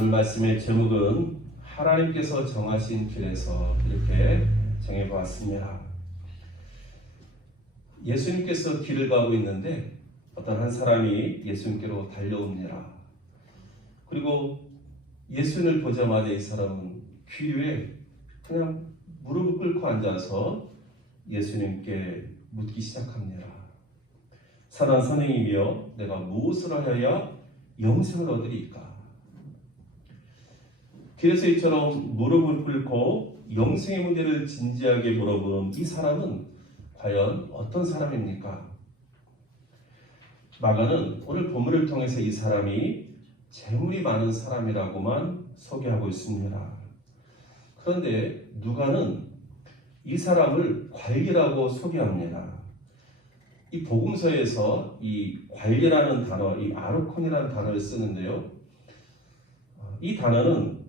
오늘 말씀의 제목은 하나님께서 정하신 길에서 이렇게 정해보았습니다. 예수님께서 길을 가고 있는데 어떤 한 사람이 예수님께로 달려옵니다. 그리고 예수님을 보자마자 이 사람은 귀 위에 그냥 무릎을 꿇고 앉아서 예수님께 묻기 시작합니다. 선한 선생님이여, 내가 무엇을 하여야 영생을 얻으리까? 그래서 이처럼 무릎을 꿇고 영생의 문제를 진지하게 물어보는 이 사람은 과연 어떤 사람입니까? 마가는 오늘 본문을 통해서 이 사람이 재물이 많은 사람이라고만 소개하고 있습니다. 그런데 누가는 이 사람을 관리라고 소개합니다. 이 복음서에서 이 관리라는 단어, 이 아르콘이라는 단어를 쓰는데요. 이 단어는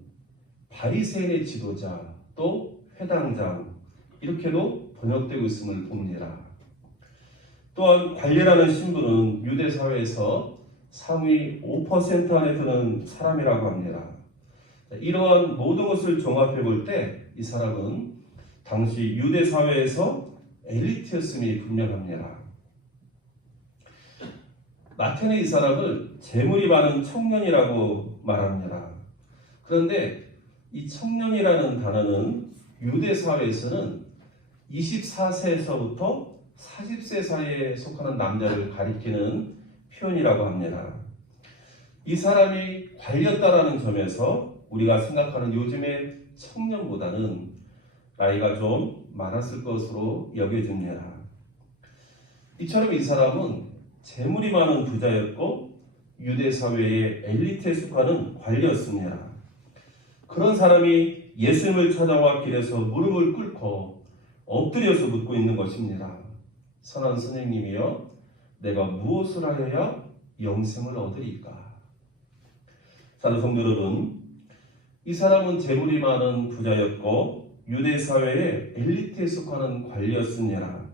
바리새인의 지도자, 또 회당장 이렇게도 번역되고 있음을 봅니다. 또한 관리라는 신분은 유대 사회에서 상위 5% 안에 드는 사람이라고 합니다. 이러한 모든 것을 종합해 볼 때 이 사람은 당시 유대 사회에서 엘리트였음이 분명합니다. 마태는 이 사람을 재물이 많은 청년이라고 말합니다. 그런데 이 청년이라는 단어는 유대 사회에서는 24세에서부터 40세 사이에 속하는 남자를 가리키는 표현이라고 합니다. 이 사람이 관리였다라는 점에서 우리가 생각하는 요즘의 청년보다는 나이가 좀 많았을 것으로 여겨집니다. 이처럼 이 사람은 재물이 많은 부자였고 유대 사회의 엘리트에 속하는 관리였습니다. 그런 사람이 예수님을 찾아와 길에서 무릎을 꿇고 엎드려서 묻고 있는 것입니다. 선한 선생님이여, 내가 무엇을 하여야 영생을 얻으리까? 사랑하는 성도 여러분, 이 사람은 재물이 많은 부자였고 유대 사회의 엘리트에 속하는 관리였습니다.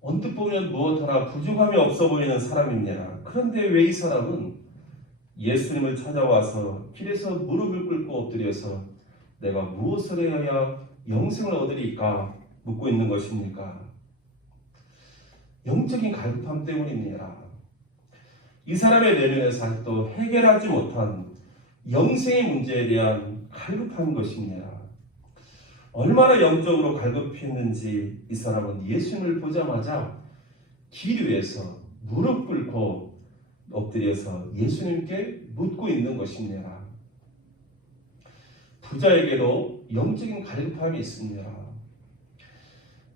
언뜻 보면 무엇 하나 부족함이 없어 보이는 사람입니다. 그런데 왜 이 사람은 예수님을 찾아와서 길에서 무릎을 꿇고 엎드려서 내가 무엇을 해야 영생을 얻으리까 묻고 있는 것입니까? 영적인 갈급함 때문입니다. 이 사람의 내면에서 아직도 해결하지 못한 영생의 문제에 대한 갈급한 것입니다. 얼마나 영적으로 갈급했는지 이 사람은 예수님을 보자마자 길 위에서 무릎 꿇고 엎드려서 예수님께 묻고 있는 것입니다. 부자에게도 영적인 갈급함이 있습니다.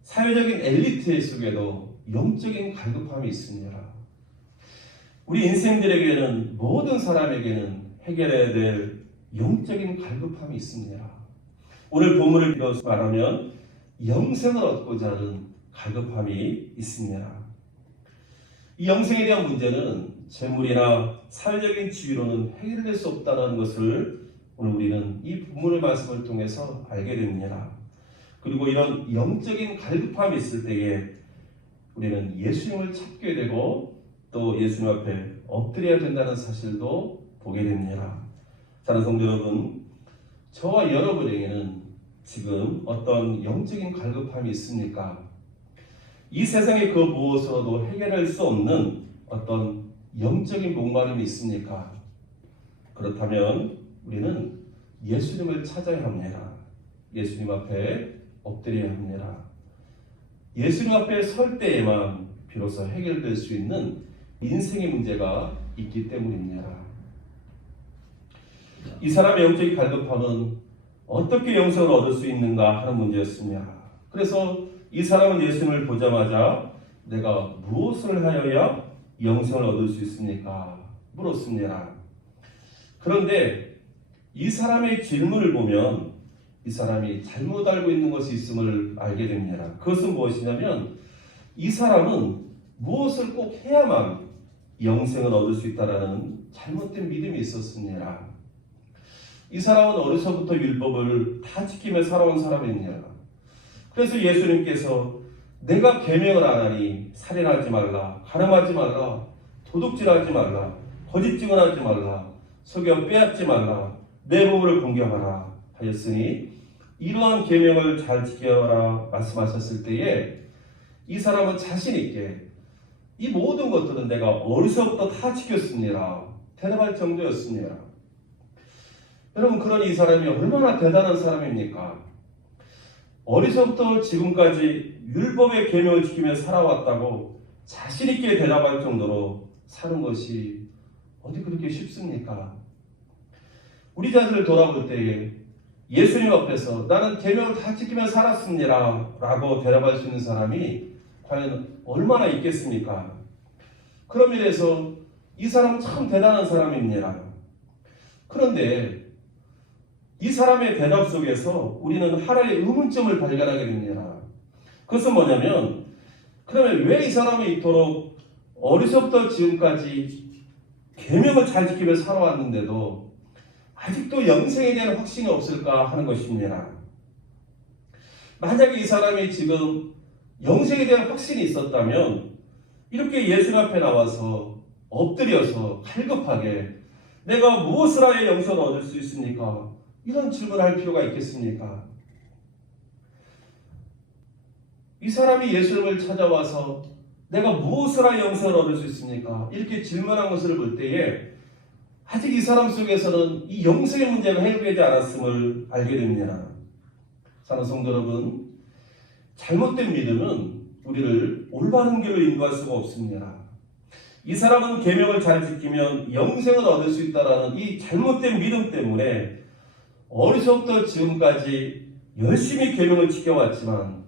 사회적인 엘리트 속에도 영적인 갈급함이 있습니다. 우리 인생들에게는 모든 사람에게는 해결해야 될 영적인 갈급함이 있습니다. 오늘 본문을 빌어서 말하면 영생을 얻고자 하는 갈급함이 있습니다. 이 영생에 대한 문제는 재물이나 사회적인 지위로는 해결될 수 없다는 것을 오늘 우리는 이 본문의 말씀을 통해서 알게 됩니다. 그리고 이런 영적인 갈급함이 있을 때에 우리는 예수님을 찾게 되고 또 예수님 앞에 엎드려야 된다는 사실도 보게 됩니다. 사랑하는 성도 여러분, 저와 여러분에게는 지금 어떤 영적인 갈급함이 있습니까? 이 세상의 그 무엇으로도 해결할 수 없는 어떤 영적인 목마름이 있습니까? 그렇다면 우리는 예수님을 찾아야 합니다. 예수님 앞에 엎드려야 합니다. 예수님 앞에 설 때에만 비로소 해결될 수 있는 인생의 문제가 있기 때문입니다. 이 사람의 영적인 갈급함은 어떻게 영생을 얻을 수 있는가 하는 문제였습니다. 그래서 이 사람은 예수님을 보자마자 내가 무엇을 하여야 영생을 얻을 수 있습니까? 물었습니다. 그런데 이 사람의 질문을 보면 이 사람이 잘못 알고 있는 것이 있음을 알게 됩니다. 그것은 무엇이냐면 이 사람은 무엇을 꼭 해야만 영생을 얻을 수 있다는 잘못된 믿음이 있었습니다. 이 사람은 어려서부터 율법을 다 지키며 살아온 사람입니다. 그래서 예수님께서 내가 계명을 안 하니 살인하지 말라, 가늠하지 말라, 도둑질하지 말라, 거짓 증언하지 말라, 속여 빼앗지 말라. 내 보물을 공경하라 하였으니 이러한 계명을 잘 지켜라 말씀하셨을 때에 이 사람은 자신 있게 이 모든 것들은 내가 어려서부터 다 지켰습니다. 대답할 정도였습니다. 여러분, 그런 이 사람이 얼마나 대단한 사람입니까? 어려서부터 지금까지 율법의 계명을 지키며 살아왔다고 자신 있게 대답할 정도로 사는 것이 어디 그렇게 쉽습니까? 우리 자신을 돌아볼 때에 예수님 앞에서 나는 계명을 다 지키며 살았습니다 라고 대답할 수 있는 사람이 과연 얼마나 있겠습니까? 그런 면에서 이 사람은 참 대단한 사람입니다. 그런데 이 사람의 대답 속에서 우리는 하나의 의문점을 발견하게 됩니다. 그것은 뭐냐면, 그러면 왜 이 사람이 이토록 어려서부터 지금까지 계명을 잘 지키며 살아왔는데도 아직도 영생에 대한 확신이 없을까 하는 것입니다. 만약에 이 사람이 지금 영생에 대한 확신이 있었다면 이렇게 예수 앞에 나와서 엎드려서 갈급하게 내가 무엇을 하여 영생을 얻을 수 있습니까? 이런 질문을 할 필요가 있겠습니까? 이 사람이 예수님을 찾아와서 내가 무엇을 하여 영생을 얻을 수 있습니까? 이렇게 질문한 것을 볼 때에 아직 이 사람 속에서는 이 영생의 문제가 해결되지 않았음을 알게 됩니다. 사랑하는 성도 여러분, 잘못된 믿음은 우리를 올바른 길로 인도할 수가 없습니다. 이 사람은 계명을 잘 지키면 영생을 얻을 수 있다는 이 잘못된 믿음 때문에 어려서부터 지금까지 열심히 계명을 지켜왔지만,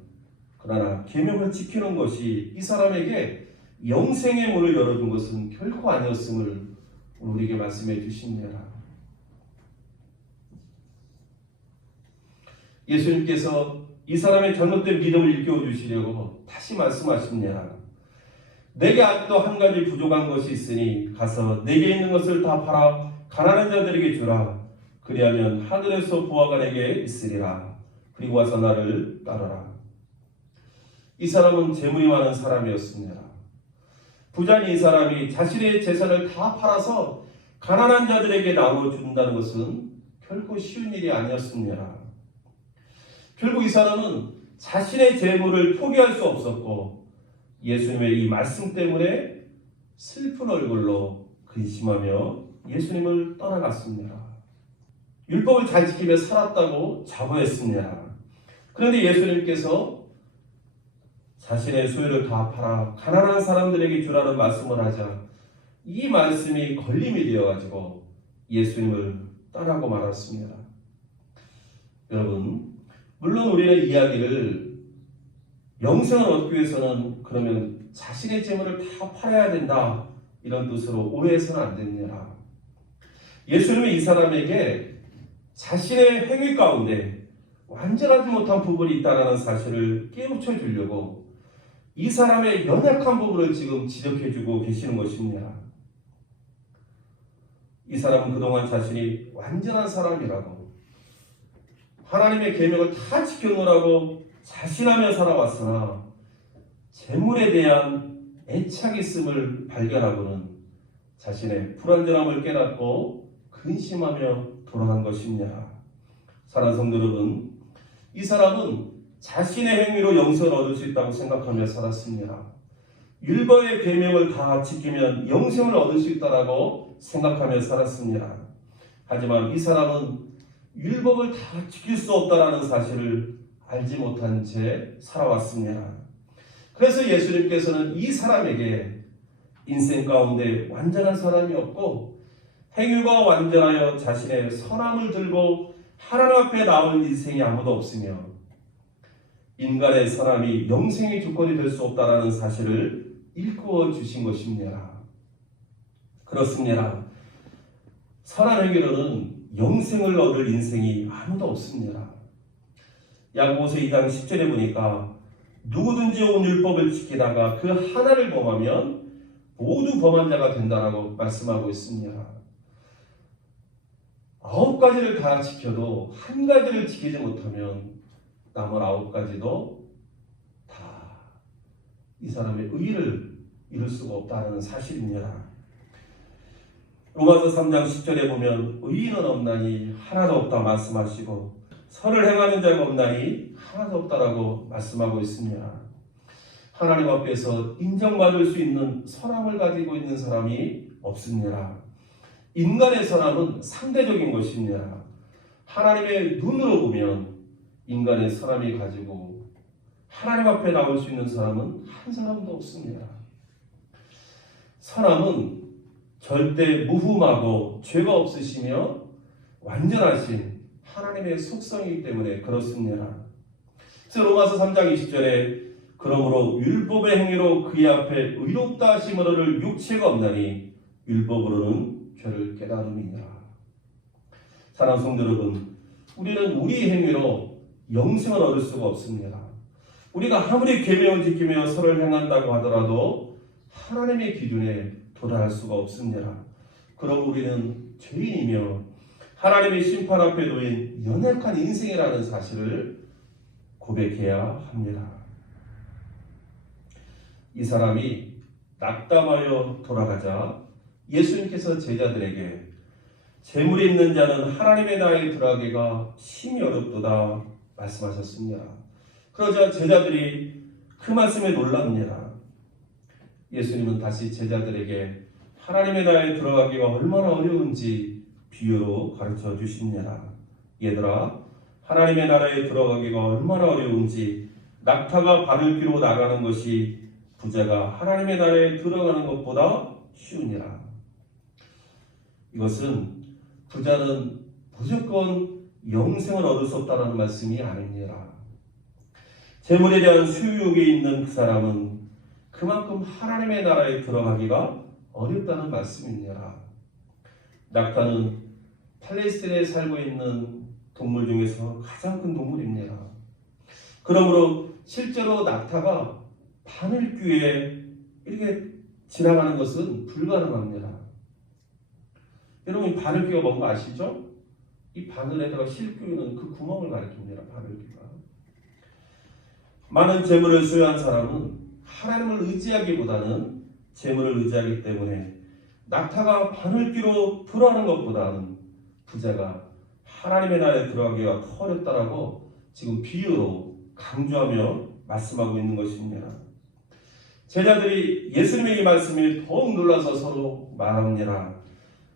그러나 계명을 지키는 것이 이 사람에게 영생의 문을 열어준 것은 결코 아니었음을 우리에게 말씀해 주십니다. 예수님께서 이 사람의 잘못된 믿음을 일깨워 주시려고 다시 말씀하십니다. 내게 아직도 한 가지 부족한 것이 있으니 가서 내게 있는 것을 다 팔아 가난한 자들에게 주라. 그리하면 하늘에서 부하가 내게 있으리라. 그리고 와서 나를 따르라. 이 사람은 재물이 많은 사람이었습니다. 부자인 이 사람이 자신의 재산을 다 팔아서 가난한 자들에게 나누어 준다는 것은 결코 쉬운 일이 아니었습니다. 결국 이 사람은 자신의 재물을 포기할 수 없었고 예수님의 이 말씀 때문에 슬픈 얼굴로 근심하며 예수님을 떠나갔습니다. 율법을 잘 지키며 살았다고 자부했습니다. 그런데 예수님께서 자신의 소유를 다 팔아 가난한 사람들에게 주라는 말씀을 하자 이 말씀이 걸림이 되어가지고 예수님을 떠나고 말았습니다. 여러분, 물론 우리는 이야기를 영생을 얻기 위해서는 그러면 자신의 재물을 다 팔아야 된다 이런 뜻으로 오해해서는 안 됩니다. 예수님은 이 사람에게 자신의 행위 가운데 완전하지 못한 부분이 있다는 사실을 깨우쳐 주려고 이 사람의 연약한 부분을 지금 지적해주고 계시는 것입니다. 이 사람은 그동안 자신이 완전한 사람이라고 하나님의 계명을 다 지켜놓으라고 자신하며 살아왔으나 재물에 대한 애착이 있음을 발견하고는 자신의 불완전함을 깨닫고 근심하며 돌아간 것입니다. 사랑하는 성도 여러분, 이 사람은 자신의 행위로 영생을 얻을 수 있다고 생각하며 살았습니다. 율법의 계명을 다 지키면 영생을 얻을 수 있다고 생각하며 살았습니다. 하지만 이 사람은 율법을 다 지킬 수 없다는 사실을 알지 못한 채 살아왔습니다. 그래서 예수님께서는 이 사람에게 인생 가운데 완전한 사람이 없고 행위가 완전하여 자신의 선함을 들고 하나님 앞에 나올 인생이 아무도 없으며 인간의 선함이 영생의 조건이 될 수 없다는 사실을 일깨워 주신 것입니다. 그렇습니다. 선한 행위로는 영생을 얻을 인생이 아무도 없습니다. 야고보서 2장 10절에 보니까 누구든지 온 율법을 지키다가 그 하나를 범하면 모두 범한 자가 된다라고 말씀하고 있습니다. 9가지를 다 지켜도 한 가지를 지키지 못하면 남은 9가지도 다 이 사람의 의의를 이룰 수가 없다는 사실입니다. 로마서 3장 10절에 보면 의인은 없나니 하나도 없다 말씀하시고 선을 행하는 자가 없나니 하나도 없다라고 말씀하고 있습니다. 하나님 앞에서 인정받을 수 있는 선함을 가지고 있는 사람이 없습니다. 인간의 선함은 상대적인 것입니다. 하나님의 눈으로 보면 인간의 선함이 가지고 하나님 앞에 나올 수 있는 사람은 한 사람도 없습니다. 선함은 절대 무흠하고 죄가 없으시며 완전하신 하나님의 속성이기 때문에 그렇습니다. 그래서 로마서 3장 20절에 그러므로 율법의 행위로 그의 앞에 의롭다 하심을 얻을 육체가 없나니 율법으로는 죄를 깨달음이니라. 사랑하는 성도 여러분, 우리는 우리 행위로 영생을 얻을 수가 없습니다. 우리가 아무리 계명을 지키며 선을 행한다고 하더라도 하나님의 기준에 도달할 수가 없습니다. 그럼 우리는 죄인이며 하나님의 심판 앞에 놓인 연약한 인생이라는 사실을 고백해야 합니다. 이 사람이 낙담하여 돌아가자 예수님께서 제자들에게 재물이 있는 자는 하나님의 나라에 들어가기가 심히 어렵도다 말씀하셨습니다. 그러자 제자들이 그 말씀에 놀랍니다. 예수님은 다시 제자들에게 하나님의 나라에 들어가기가 얼마나 어려운지 비유로 가르쳐 주십니다. 얘들아, 하나님의 나라에 들어가기가 얼마나 어려운지 낙타가 바늘 귀로 나가는 것이 부자가 하나님의 나라에 들어가는 것보다 쉬우니라. 이것은 부자는 무조건 영생을 얻을 수 없다는 말씀이 아닙니다. 재물에 대한 수욕이 있는 그 사람은 그만큼 하나님의 나라에 들어가기가 어렵다는 말씀입니다. 낙타는 팔레스타인에 살고 있는 동물 중에서 가장 큰 동물입니다. 그러므로 실제로 낙타가 바늘귀에 이렇게 지나가는 것은 불가능합니다. 여러분, 바늘귀가 뭔가 아시죠? 이 바늘에다가 실귀는 그 구멍을 가리킵니다. 바늘귀가. 많은 재물을 소유한 사람은 하나님을 의지하기보다는 재물을 의지하기 때문에 낙타가 바늘귀로 들어가는 것보다는 부자가 하나님의 나라에 들어가기가 더 어렵다라고 지금 비유로 강조하며 말씀하고 있는 것입니다. 제자들이 예수님의 이 말씀에 더욱 놀라서 서로 말합니다.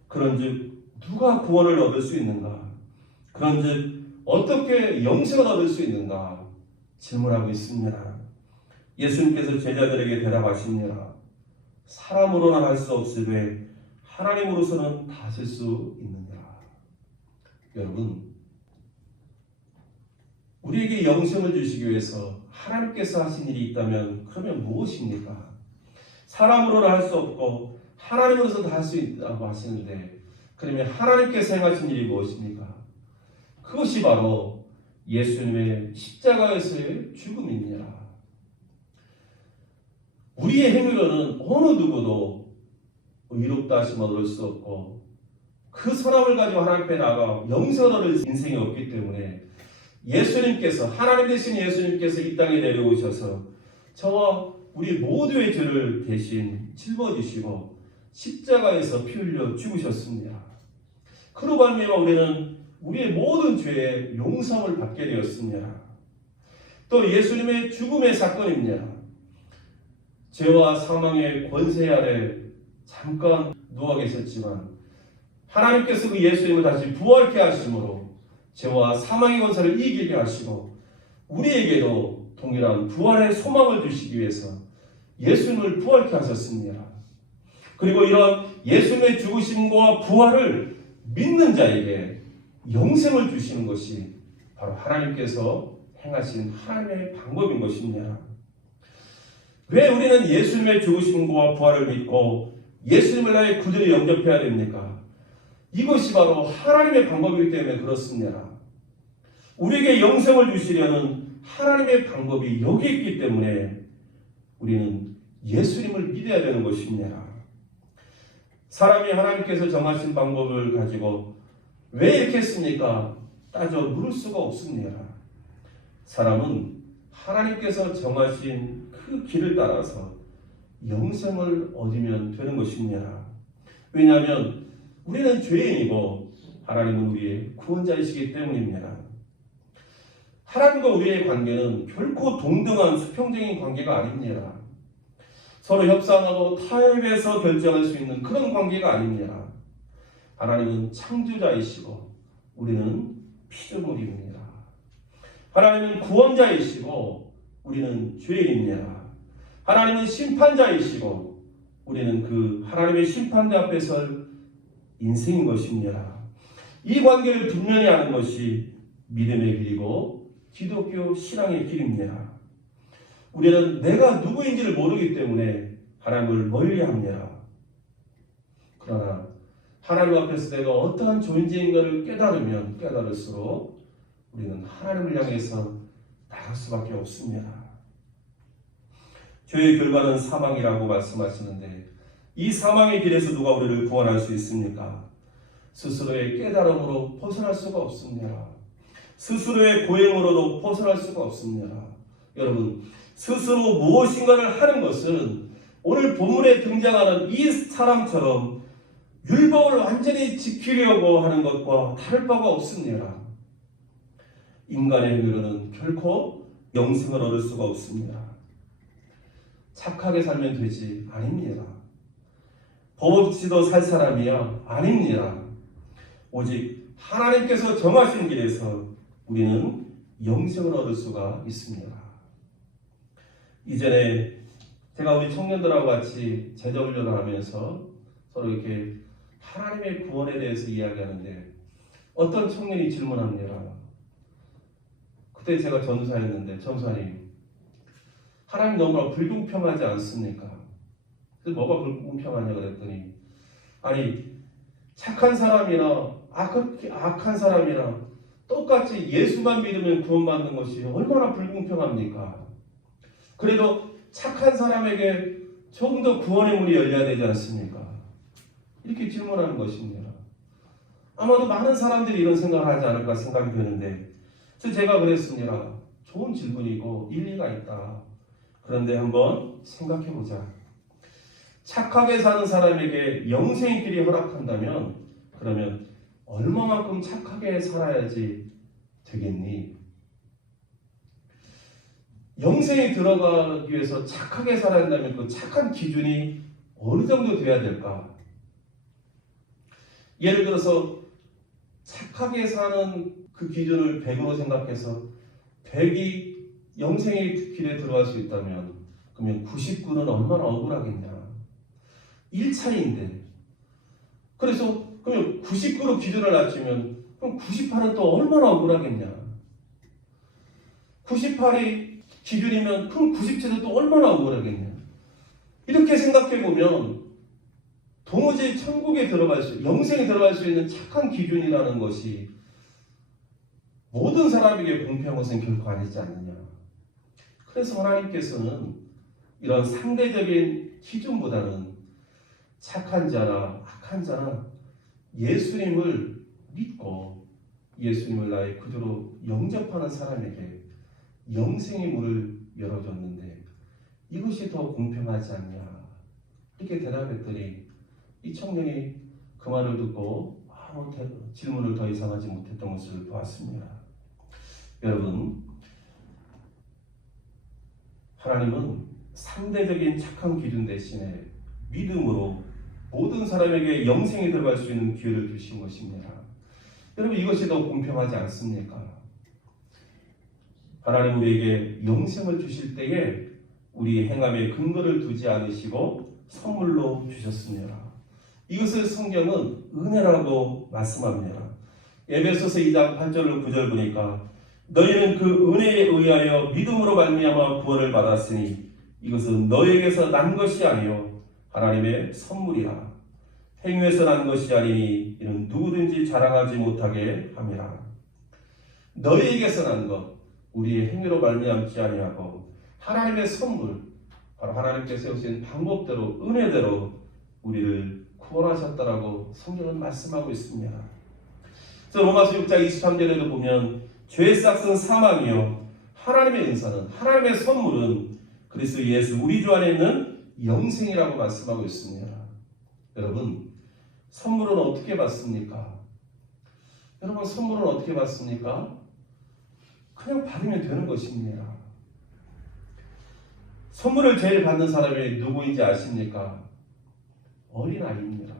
그런즉 누가 구원을 얻을 수 있는가? 그런즉 어떻게 영생을 얻을 수 있는가? 질문하고 있습니다. 예수님께서 제자들에게 대답하십니다. 사람으로는 할 수 없으되 하나님으로서는 다 하실 수 있느니라. 여러분, 우리에게 영생을 주시기 위해서 하나님께서 하신 일이 있다면 그러면 무엇입니까? 사람으로는 할 수 없고 하나님으로서도 할 수 있다고 하시는데 그러면 하나님께서 행하신 일이 무엇입니까? 그것이 바로 예수님의 십자가에서의 죽음입니다. 우리의 행위로는 어느 누구도 의롭다 하심을 얻을 수 없고 그 선함을 가지고 하나님 앞에 나가 영생을 얻을 인생이 없기 때문에 예수님께서, 하나님 되신 예수님께서 이 땅에 내려오셔서 저와 우리 모두의 죄를 대신 짊어지시고 십자가에서 피 흘려 죽으셨습니다. 그로 말미암아 우리는 우리의 모든 죄의 용서를 받게 되었습니다. 또 예수님의 죽음의 사건입니다. 죄와 사망의 권세 아래 잠깐 누워 계셨지만 하나님께서 그 예수님을 다시 부활케 하심으로 죄와 사망의 권세를 이기게 하시고 우리에게도 동일한 부활의 소망을 주시기 위해서 예수님을 부활케 하셨습니다. 그리고 이런 예수님의 죽으심과 부활을 믿는 자에게 영생을 주시는 것이 바로 하나님께서 행하신 하나님의 방법인 것입니다. 왜 우리는 예수님의 죽으심과 부활을 믿고 예수님을 나의 구주로 영접해야 됩니까? 이것이 바로 하나님의 방법이기 때문에 그렇습니다. 우리에게 영생을 주시려는 하나님의 방법이 여기 있기 때문에 우리는 예수님을 믿어야 되는 것입니다. 사람이 하나님께서 정하신 방법을 가지고 왜 이렇게 했습니까? 따져 물을 수가 없습니다. 사람은 하나님께서 정하신 그 길을 따라서 영생을 얻으면 되는 것입니다. 왜냐하면 우리는 죄인이고 하나님은 우리의 구원자이시기 때문입니다. 하나님과 우리의 관계는 결코 동등한 수평적인 관계가 아닙니다. 서로 협상하고 타협해서 결정할 수 있는 그런 관계가 아닙니다. 하나님은 창조자이시고 우리는 피조물입니다. 하나님은 구원자이시고 우리는 죄인입니다. 하나님은 심판자이시고 우리는 그 하나님의 심판대 앞에 설 인생인 것입니다. 이 관계를 분명히 아는 것이 믿음의 길이고 기독교 신앙의 길입니다. 우리는 내가 누구인지를 모르기 때문에 하나님을 멀리합니다. 그러나 하나님 앞에서 내가 어떠한 존재인가를 깨달으면 깨달을수록 우리는 하나님을 향해서 나갈 수밖에 없습니다. 죄의 결과는 사망이라고 말씀하시는데 이 사망의 길에서 누가 우리를 구원할 수 있습니까? 스스로의 깨달음으로 벗어날 수가 없습니다. 스스로의 고행으로도 벗어날 수가 없습니다. 여러분, 스스로 무엇인가를 하는 것은 오늘 본문에 등장하는 이 사람처럼 율법을 완전히 지키려고 하는 것과 다를 바가 없습니다. 인간의 행위로는 결코 영생을 얻을 수가 없습니다. 착하게 살면 되지 아닙니다. 법 없이도 살 사람이야 아닙니다. 오직 하나님께서 정하신 길에서 우리는 영생을 얻을 수가 있습니다. 이전에 제가 우리 청년들하고 같이 제자훈련을 하면서 서로 이렇게 하나님의 구원에 대해서 이야기하는데 어떤 청년이 질문합니다. 그때 제가 전도사였는데, 전도사님, 하나님 너무나 불공평하지 않습니까? 그래서 뭐가 불공평하냐 그랬더니, 아니 착한 사람이나 악한 사람이나 똑같이 예수만 믿으면 구원받는 것이 얼마나 불공평합니까? 그래도 착한 사람에게 조금 더 구원의 문이 열려야 되지 않습니까? 이렇게 질문하는 것입니다. 아마도 많은 사람들이 이런 생각을 하지 않을까 생각이 드는데, 그래서 제가 그랬습니다. 좋은 질문이고 일리가 있다. 그런데 한번 생각해보자. 착하게 사는 사람에게 영생의 길이 허락한다면 그러면 얼마만큼 착하게 살아야지 되겠니? 영생에 들어가기 위해서 착하게 살아야 한다면 그 착한 기준이 어느 정도 돼야 될까? 예를 들어서 착하게 사는 그 기준을 100으로 생각해서 100이 영생의 길에 들어갈 수 있다면 그러면 99는 얼마나 억울하겠냐? 1차인데. 그래서 그러면 99로 기준을 낮추면 그럼 98은 또 얼마나 억울하겠냐? 98이 기준이면 그럼 97은 또 얼마나 억울하겠냐? 이렇게 생각해보면 도무지 천국에 들어갈 수, 영생에 들어갈 수 있는 착한 기준이라는 것이 모든 사람에게 공평한 것은 결코 아니지 않느냐. 그래서 하나님께서는 이런 상대적인 기준보다는 착한 자나 악한 자나 예수님을 믿고 예수님을 나의 구주로 영접하는 사람에게 영생의 문을 열어줬는데 이것이 더 공평하지 않냐. 이렇게 대답했더니 이 청년이 그 말을 듣고 아무 질문을 더 이상 하지 못했던 것을 보았습니다. 여러분, 하나님은 상대적인 착한 기준 대신에 믿음으로 모든 사람에게 영생이 들어갈 수 있는 기회를 주신 것입니다. 여러분, 이것이 더 공평하지 않습니까? 하나님 우리에게 영생을 주실 때에 우리 행함에 근거를 두지 않으시고 선물로 주셨습니다. 이것을 성경은 은혜라고 말씀합니다. 에베소서 2장 8절 9절 보니까 너희는 그 은혜에 의하여 믿음으로 말미암아 구원을 받았으니 이것은 너희에게서 난 것이 아니요 하나님의 선물이라. 행위에서 난 것이 아니니 이는 누구든지 자랑하지 못하게 함이라. 너희에게서 난 것, 우리의 행위로 말미암지 아니하고 하나님의 선물, 바로 하나님께서 세우신 방법대로 은혜대로 우리를 구원하셨다라고 성경은 말씀하고 있습니다. 그래서 로마서 6장 23절에도 보면 죄의 싹은 사망이요 하나님의 은사는, 하나님의 선물은 그리스도 예수 우리 주 안에 있는 영생이라고 말씀하고 있습니다. 여러분, 선물은 어떻게 받습니까? 여러분, 선물은 어떻게 받습니까? 그냥 받으면 되는 것입니다. 선물을 제일 받는 사람이 누구인지 아십니까? 어린아이입니다.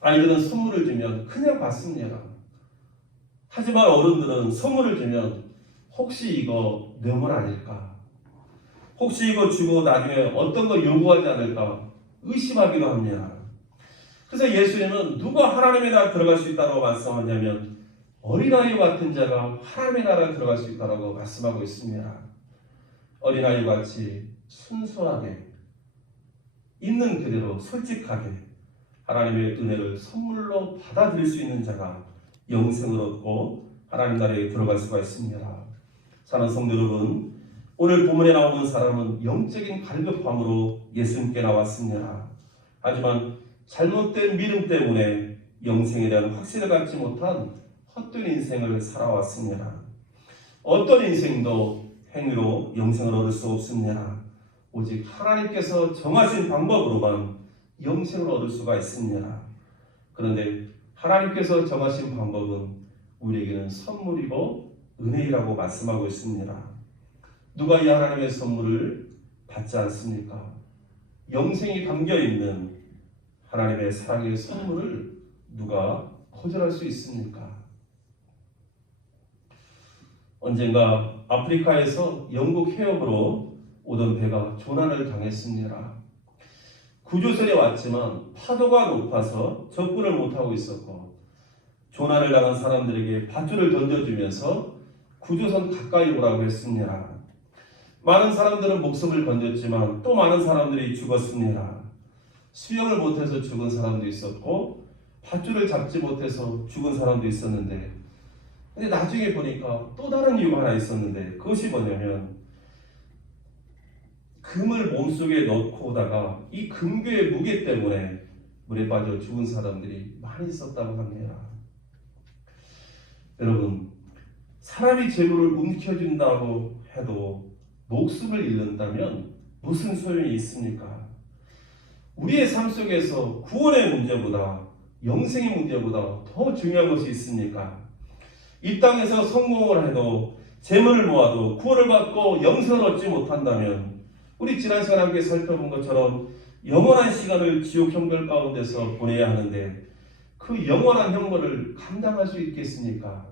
아이들은 선물을 주면 그냥 받습니다. 하지만 어른들은 선물을 주면 혹시 이거 내 물 아닐까? 혹시 이거 주고 나중에 어떤 거 요구하지 않을까? 의심하기도 합니다. 그래서 예수님은 누가 하나님의 나라에 들어갈 수 있다고 말씀하냐면 어린아이 같은 자가 하나님의 나라에 들어갈 수 있다고 말씀하고 있습니다. 어린아이 같이 순수하게 있는 그대로 솔직하게 하나님의 은혜를 선물로 받아들일 수 있는 자가 영생을 얻고 하나님 나라에 들어갈 수가 있습니다. 사랑하는 성도 여러분, 오늘 본문에 나오는 사람은 영적인 갈급함으로 예수님께 나왔습니다. 하지만 잘못된 믿음 때문에 영생에 대한 확신을 갖지 못한 헛된 인생을 살아왔습니다. 어떤 인생도 행위로 영생을 얻을 수 없습니다. 오직 하나님께서 정하신 방법으로만 영생을 얻을 수가 있습니다. 그런데 하나님께서 정하신 방법은 우리에게는 선물이고 은혜라고 말씀하고 있습니다. 누가 이 하나님의 선물을 받지 않습니까? 영생이 담겨있는 하나님의 사랑의 선물을 누가 거절할 수 있습니까? 언젠가 아프리카에서 영국 해역으로 오던 배가 조난을 당했습니다. 구조선에 왔지만 파도가 높아서 접근을 못하고 있었고 조난을 당한 사람들에게 밧줄을 던져주면서 구조선 가까이 오라고 했습니다. 많은 사람들은 목숨을 건졌지만 또 많은 사람들이 죽었습니다. 수영을 못해서 죽은 사람도 있었고 밧줄을 잡지 못해서 죽은 사람도 있었는데 근데 나중에 보니까 또 다른 이유가 하나 있었는데 그것이 뭐냐면 금을 몸속에 넣고 오다가 이 금괴의 무게 때문에 물에 빠져 죽은 사람들이 많이 있었다고 합니다. 여러분, 사람이 재물을 움켜쥔다고 해도 목숨을 잃는다면 무슨 소용이 있습니까? 우리의 삶 속에서 구원의 문제보다 영생의 문제보다 더 중요한 것이 있습니까? 이 땅에서 성공을 해도 재물을 모아도 구원을 받고 영생을 얻지 못한다면 우리 지난 시간 함께 살펴본 것처럼 영원한 시간을 지옥 형벌 가운데서 보내야 하는데 그 영원한 형벌을 감당할 수 있겠습니까?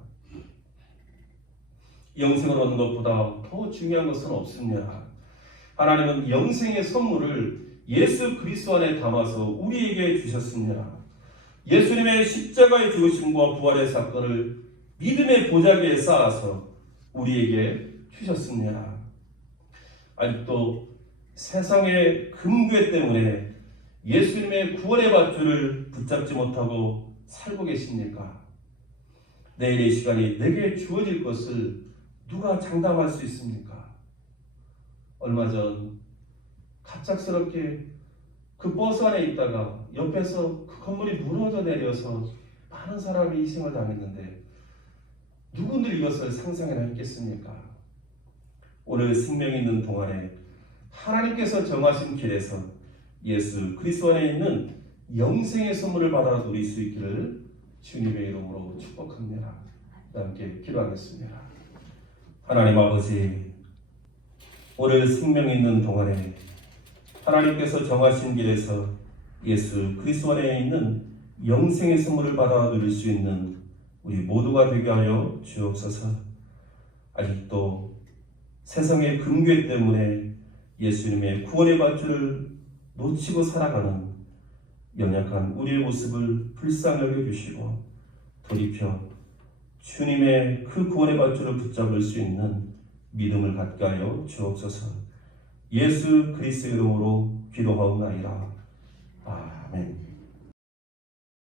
영생을 얻는 것보다 더 중요한 것은 없습니다. 하나님은 영생의 선물을 예수 그리스도 안에 담아서 우리에게 주셨습니다. 예수님의 십자가의 죽으심과 부활의 사건을 믿음의 보자기에 쌓아서 우리에게 주셨습니다. 아직도 세상의 금괴 때문에 예수님의 구원의 밧줄을 붙잡지 못하고 살고 계십니까? 내일의 시간이 내게 주어질 것을 누가 장담할 수 있습니까? 얼마 전 갑작스럽게 그 버스 안에 있다가 옆에서 그 건물이 무너져 내려서 많은 사람이 희생을 당했는데 누구들 이것을 상상이나 했겠습니까? 오늘 생명 있는 동안에 하나님께서 정하신 길에서 예수 그리스도 안에 있는 영생의 선물을 받아 누릴 수 있기를 주님의 이름으로 축복합니다. 함께 기도하겠습니다. 하나님 아버지, 오늘 생명 있는 동안에 하나님께서 정하신 길에서 예수 그리스도 안에 있는 영생의 선물을 받아 누릴 수 있는 우리 모두가 되게 하여 주옵소서. 아직도 세상의 금괴 때문에 예수님의 구원의 밧줄을 놓치고 살아가는 연약한 우리의 모습을 불쌍히 여겨주시고 돌이켜 주님의 그 구원의 밧줄을 붙잡을 수 있는 믿음을 갖게 하여 주옵소서. 예수 그리스도의 이름으로 기도하옵나이다. 아멘.